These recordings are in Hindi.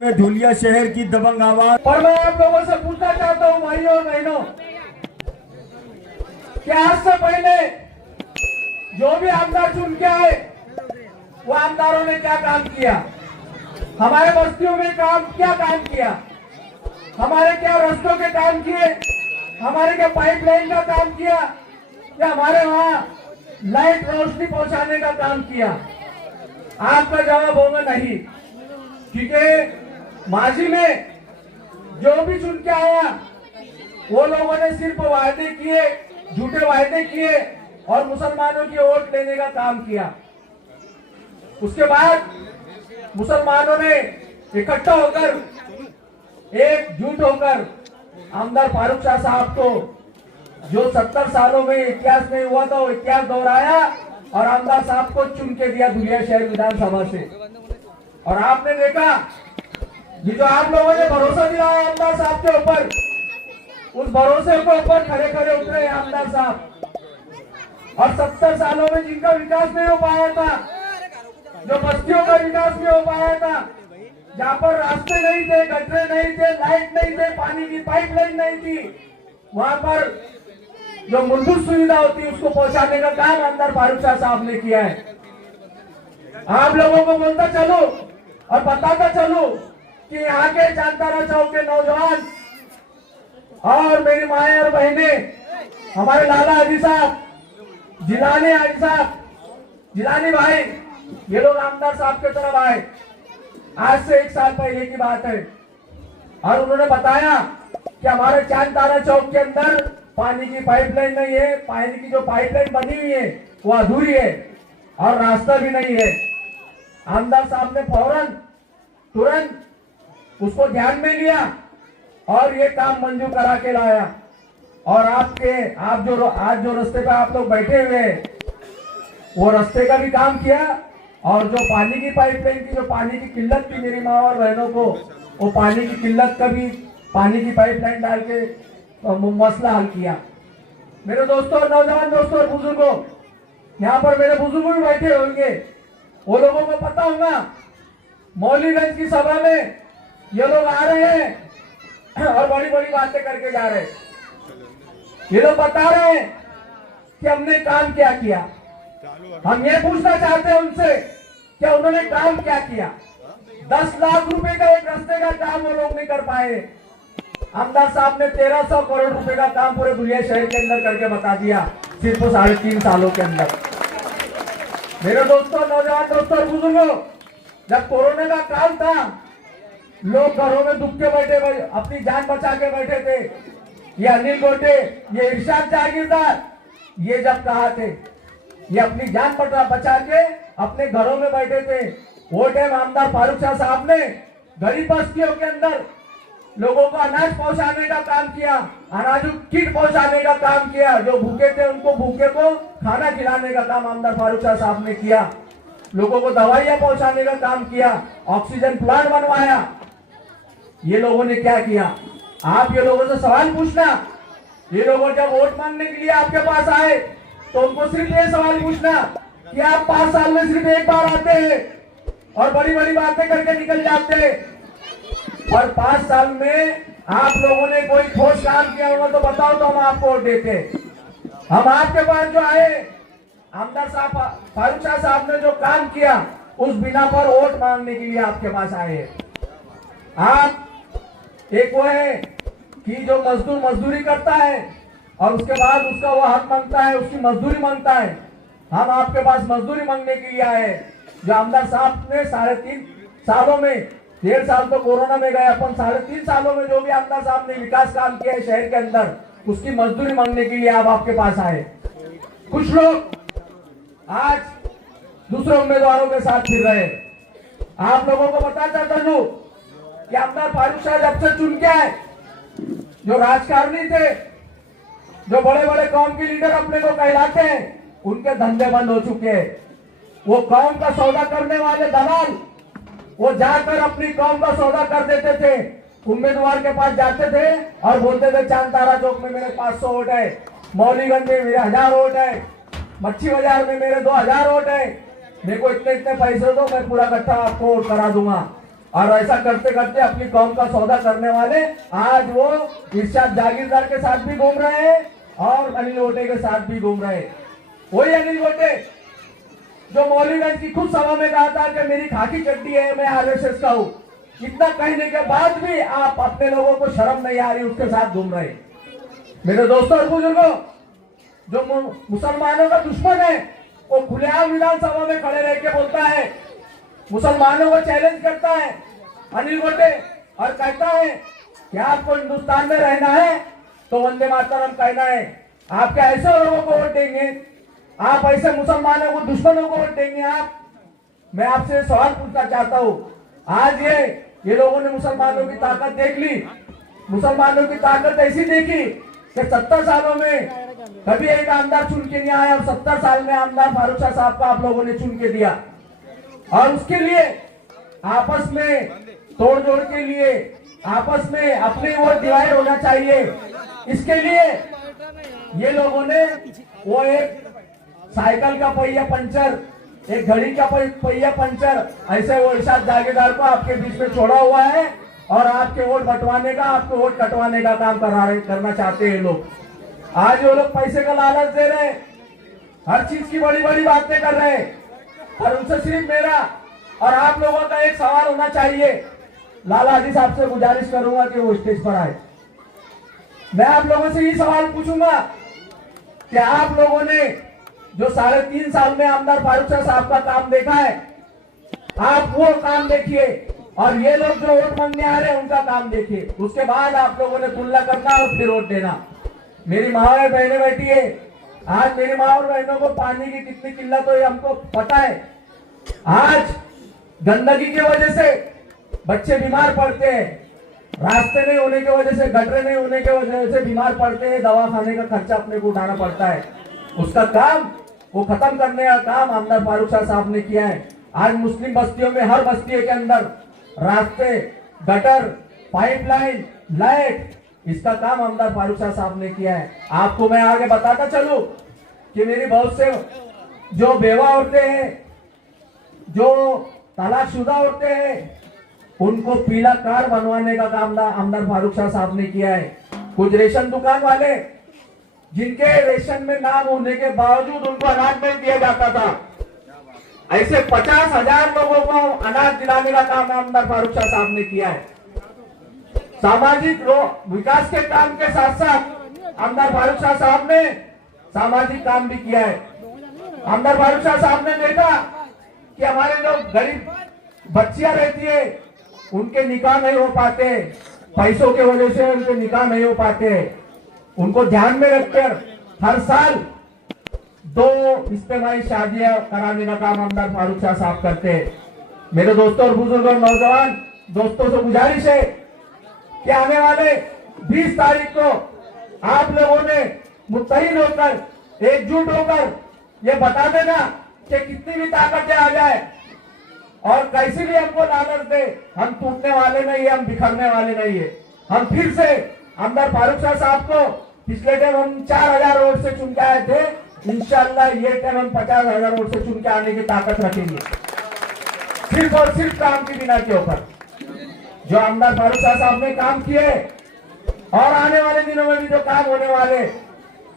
मैं धुलिया शहर की दबंग आवाज। और मैं आप लोगों से पूछना चाहता हूं भाइयों और बहनों, क्या आज से पहले जो भी आमदार चुन के आए वो आमदारों ने क्या काम किया, हमारे बस्तियों में क्या काम किया, हमारे क्या रास्तों के काम किए, हमारे क्या पाइपलाइन का काम किया, या हमारे वहां लाइट रोशनी पहुंचाने का काम किया? आपका जवाब होगा नहीं, क्योंकि माजी में जो भी चुन के आया वो लोगों ने सिर्फ वायदे किए, झूठे वायदे किए और मुसलमानों की वोट लेने का काम किया। उसके बाद मुसलमानों ने इकट्ठा होकर एकजुट होकर आमदार फारूक शाह साहब को, जो 70 सालों में इतिहास में हुआ था, वो इतिहास दोहराया और आमदार साहब को चुन के दिया धुलिया शहर विधानसभा से। और आपने देखा ये जो आप लोगों ने भरोसा दिलाया आमदार साहब के ऊपर, उस भरोसे के ऊपर खड़े खड़े उतरे आमदार साहब। और 70 सालों में जिनका विकास नहीं हो पाया था, जो बस्तियों का विकास नहीं हो पाया था, जहाँ पर रास्ते नहीं थे, गटरे नहीं थे, लाइट नहीं थे, पानी की पाइपलाइन नहीं थी, वहां पर जो मूलभूत सुविधा होती है उसको पहुंचाने का काम आमदार फारूक शाह साहब ने किया है। आप लोगों को बोलता चलो और बताता चलो कि यहाँ के चांतारा चौक के नौजवान और मेरी माए और बहने, हमारे लाला हाजी साहब, जिलानी हाजी साहब, जिलानी भाई, ये लोग आमदार साहब की तरफ आए। आज से 1 साल पहले की बात है और उन्होंने बताया कि हमारे चांतारा चौक के अंदर पानी की पाइपलाइन नहीं है, पानी की जो पाइपलाइन बनी हुई है वो अधूरी है और रास्ता भी नहीं है। आमदार साहब ने फौरन तुरंत उसको ध्यान में लिया और ये काम मंजूर करा के लाया। और आप जो आज जो रास्ते पे आप लोग बैठे हुए हैं, वो रास्ते का भी काम किया और जो पानी की पाइपलाइन की जो पानी की किल्लत थी मेरी माँ और बहनों को, वो पानी की किल्लत का भी पानी की पाइपलाइन डाल के मसला हल किया। मेरे दोस्तों, नौजवान दोस्तों और बुजुर्गों, यहाँ पर मेरे बुजुर्ग भी बैठे होंगे, वो लोगों को पता होगा मौलीगंज की सभा में ये लोग आ रहे हैं और बड़ी बड़ी बातें करके जा रहे हैं। ये लोग बता रहे हैं कि हमने काम क्या किया। हम ये पूछना चाहते हैं उनसे कि उन्होंने काम क्या किया। 10 लाख रुपए का एक रास्ते का काम वो लोग नहीं कर पाए। आमदार साहब ने 1300 करोड़ रुपए का काम पूरे धुलिया शहर के अंदर करके बता दिया सिर्फ 3.5 सालों के अंदर। मेरे दोस्तों, नौजवान दोस्तों और बुजुर्गों, जब कोरोना का काल था, लोग घरों में दुख के बैठे, अपनी जान बचा के बैठे थे। ये अनिल गोटे, ये इरशाद जागीरदार, ये जब कहा थे, ये अपनी जान बचा के अपने घरों में बैठे थे। वो टाइम आमदार फारूक शाह साहब ने गरीब बस्तियों के अंदर लोगों को अनाज पहुंचाने का काम किया, अनाज किट पहुंचाने का काम किया। जो भूखे थे उनको भूखे को खाना खिलाने का काम आमदार फारूक शाह साहब ने किया। लोगों को दवाइयां पहुंचाने का काम किया, ऑक्सीजन प्लांट बनवाया। ये लोगों ने क्या किया? आप ये लोगों से सवाल पूछना। ये लोग जब वोट मांगने के लिए आपके पास आए तो उनको सिर्फ ये सवाल पूछना कि आप 5 साल में सिर्फ एक बार आते हैं और बड़ी बड़ी बातें करके निकल जाते हैं, और 5 साल में आप लोगों ने कोई ठोस काम किया होगा तो बताओ, तो हम आपको वोट देते। हम आपके पास जो आए, आमदार साहब फारूक शाह साहब ने जो काम किया उस बिना पर वोट मांगने के लिए आपके पास आए। आप एक वो है कि जो मजदूर मजदूरी करता है और उसके बाद उसका वो हक मांगता है, उसकी मजदूरी मांगता है। हम आपके पास मजदूरी मांगने के लिए आए। जो आमदार साहब ने 3.5 सालों में, 1.5 साल तो कोरोना में गए, अपन 3.5 सालों में जो भी आमदार साहब ने विकास काम किया है शहर के अंदर, उसकी मजदूरी मांगने के लिए आप आपके पास आए। कुछ लोग आज दूसरे उम्मीदवारों के साथ फिर रहे। आप लोगों को बताता चलूं कि आमदार फारूक शाह जब से चुन के आए, जो राजकारणी थे, जो बड़े बड़े कौम के लीडर अपने को कहलाते हैं, उनके धंधे बंद हो चुके हैं। वो कौम का सौदा करने वाले दलाल, वो जाकर अपनी कौम का सौदा कर देते थे। उम्मीदवार के पास जाते थे और बोलते थे चांतारा चौक में मेरे 500 वोट है, मौलीगंज में मेरे 1000 वोट है, मच्छी बाजार में मेरे 2000 वोट है, मेरे को इतने इतने पैसे दो, मैं पूरा इकट्ठा आपको वोट करा दूंगा। और ऐसा करते करते अपनी कौम का सौदा करने वाले आज वो इरशाद जागीरदार के साथ भी घूम रहे हैं और अनिल गोटे के साथ भी घूम रहे हैं। वही अनिल गोटे जो मौलीगंज की खुद सभा में कहा था कि मेरी खाकी चड्डी है, मैं आरएसएस का हूं। इतना कहने के बाद भी आप अपने लोगों को शर्म नहीं आ रही, उसके साथ घूम रहे। मेरे दोस्तों और बुजुर्गों, जो मुसलमानों का दुश्मन है वो खुलेआम विधानसभा में खड़े रह के बोलता है, मुसलमानों को चैलेंज करता है अनिल गोटे और कहता है कि आपको हिंदुस्तान में रहना है तो वंदे मातरम कहना है। आप क्या ऐसे लोगों को वोट देंगे? आप ऐसे मुसलमानों को, दुश्मनों को वोट देंगे आप? मैं आपसे सवाल पूछना चाहता हूं। आज ये लोगों ने मुसलमानों की ताकत देख ली, मुसलमानों की ताकत ऐसी देखी कि 70 सालों में कभी एक आमदार चुन के नहीं आया और 70 साल में आमदार फारूक शाह साहब को आप लोगों ने चुन के दिया। और उसके लिए आपस में तोड़जोड़ के लिए आपस में अपनी ओर डिवाइड होना चाहिए। इसके लिए ये लोगों ने वो एक साइकिल का पहिया पंचर, एक घड़ी का पहिया पंचर, ऐसे वो इरशाद जागीरदार को आपके बीच में छोड़ा हुआ है और आपके वोट बंटवाने का, आपके वोट कटवाने का काम करना चाहते हैं लोग। आज वो लोग पैसे का लालच दे रहे, हर चीज की बड़ी बड़ी बातें कर रहे हैं। और उनसे सिर्फ मेरा और आप लोगों का एक सवाल होना चाहिए। लाला जी साहब से गुजारिश करूंगा कि वो स्टेज पर आए। मैं आप लोगों से ये सवाल पूछूंगा कि आप लोगों ने जो 3.5 साल में आमदार फारूक शाह साहब का काम देखा है, आप वो काम देखिए और ये लोग जो वोट मांगने आ रहे हैं उनका काम देखिए। उसके बाद आप लोगों ने तुलना करना और फिर वोट देना। मेरी माँ और बहनें बैठी है, आज मेरी माँ और बहनों को पानी की कितनी किल्लत हो ये हमको पता है। आज गंदगी की वजह से बच्चे बीमार पड़ते हैं, रास्ते नहीं होने की वजह से, गटरे नहीं होने की वजह से बीमार पड़ते हैं, दवा खाने का खर्चा अपने को उठाना पड़ता है। उसका काम वो खत्म करने का काम आमदार फारूक शाह साहब ने किया है। आज मुस्लिम बस्तियों में हर बस्ती के अंदर रास्ते, गटर, पाइपलाइन, लाइट, इसका काम आमदार फारूक शाह साहब ने किया है। आपको मैं आगे बताता चलूं कि मेरी बहुत से जो बेवा औरतें हैं, जो तलाकशुदा औरतें हैं, उनको पीला कार्ड बनवाने का काम आमदार फारूक शाह साहब ने किया है। कुछ रेशन दुकान वाले जिनके रेशन में नाम होने के बावजूद उनको अनाज नहीं दिया जाता था, ऐसे 50,000 लोगों को अनाज दिलाने का काम आमदार फारूक शाह साहब ने किया है। सामाजिक विकास के काम के साथ साथ आमदार फारूक शाह साहब ने सामाजिक काम भी किया है। आमदार फारूक शाह साहब ने देखा कि हमारे जो गरीब बच्चियां रहती है उनके निकाह नहीं हो पाते, पैसों के वजह से उनके निकाह नहीं हो पाते। उनको ध्यान में रखकर हर साल 2 इज्तिमाई शादियां कराने का काम आमदार फारूक शाह साहब करते हैं। मेरे दोस्तों और बुजुर्गों, नौजवान दोस्तों से गुजारिश है कि आने वाले 20 तारीख को आप लोगों ने मुत्तहिद होकर, एकजुट होकर ये बता देना कि कितनी भी ताकतें आ जाए और कैसी भी हमको लालच दे, हम टूटने वाले नहीं है, हम बिखरने वाले नहीं है। हम फिर से आमदार फारूक शाह साहब को पिछले टाइम हम 4,000 वोट से चुन के आए थे, इंशाल्लाह ये टाइम हम 50,000 वोट से चुन के आने की ताकत रखेंगे, सिर्फ और सिर्फ काम की बिना के ऊपर। जो आमदार फारूक शाह साहब ने काम किए और आने वाले दिनों में भी जो काम होने वाले,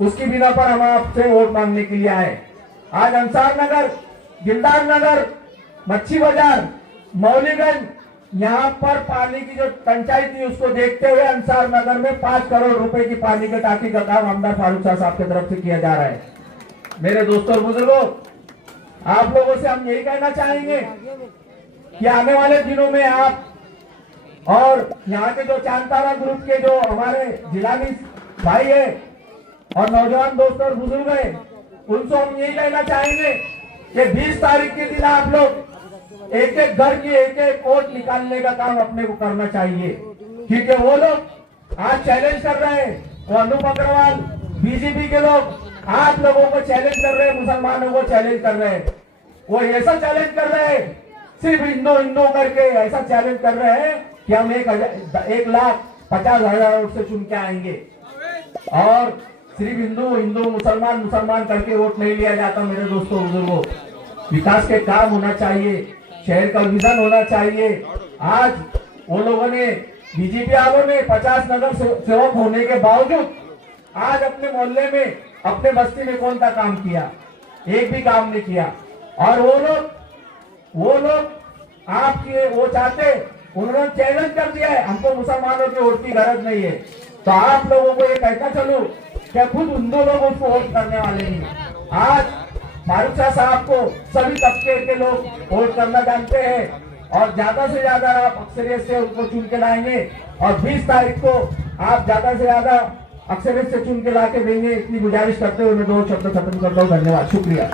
उसकी बिना पर हम आपसे वोट मांगने के लिए आए। आज अंसार नगर, दिलदार नगर, मच्छी बाजार, मौलीगंज, यहाँ पर पानी की जो टंचाई थी उसको देखते हुए अंसार नगर में 5 करोड़ रुपए की पानी के टांकी का काम आमदार फारूक शाह साहब की तरफ से किया जा रहा है। मेरे दोस्तों और बुजुर्गों, आप लोगों से हम यही कहना चाहेंगे कि आने वाले दिनों में आप और यहाँ के जो चांतारा ग्रुप के जो हमारे जिलानी भाई है और नौजवान दोस्त और बुजुर्ग है, उनसे हम यही कहना चाहेंगे कि 20 तारीख के दिन आप लोग एक एक घर की एक एक वोट निकालने का काम अपने को करना चाहिए। क्योंकि वो लोग आज चैलेंज कर रहे हैं, वो अनूप अग्रवाल, बीजेपी के लोग आप लोगों को चैलेंज कर रहे हैं, मुसलमानों को चैलेंज कर रहे हैं। वो ऐसा चैलेंज कर रहे हैं, सिर्फ हिंदू हिंदू करके ऐसा चैलेंज कर रहे हैं कि हम 1,50,000 वोट से चुन के आएंगे और सिर्फ हिंदू हिंदू मुसलमान मुसलमान करके वोट नहीं लिया जाता। मेरे दोस्तों बुजुर्गों, विकास के काम होना चाहिए, शहर का विजन होना चाहिए, आज वो लोगों ने, बीजेपी वालों ने 50 नगर सेवक होने के बावजूद आज अपने मोहल्ले में, अपने बस्ती में कौन सा काम किया? एक भी काम नहीं किया। और वो लोग आपके वो चाहते, उन्होंने चैलेंज कर दिया है, हमको मुसलमानों की वोट की गरज नहीं है। तो आप लोगों को ये कहता चलूं कि खुद हिंदू लोग उसको वोट करने वाले नहीं। आज फारूक शाह साहब को सभी तबके के लोग वोट करना जानते हैं और ज्यादा से ज्यादा आप अक्सरियत से उनको चुन के लाएंगे और 20 तारीख को आप ज्यादा से ज्यादा अक्सरियत से चुन के ला के देंगे। इतनी गुजारिश करते हुए मैं 2 शब्द खत्म करता हूँ। धन्यवाद, शुक्रिया।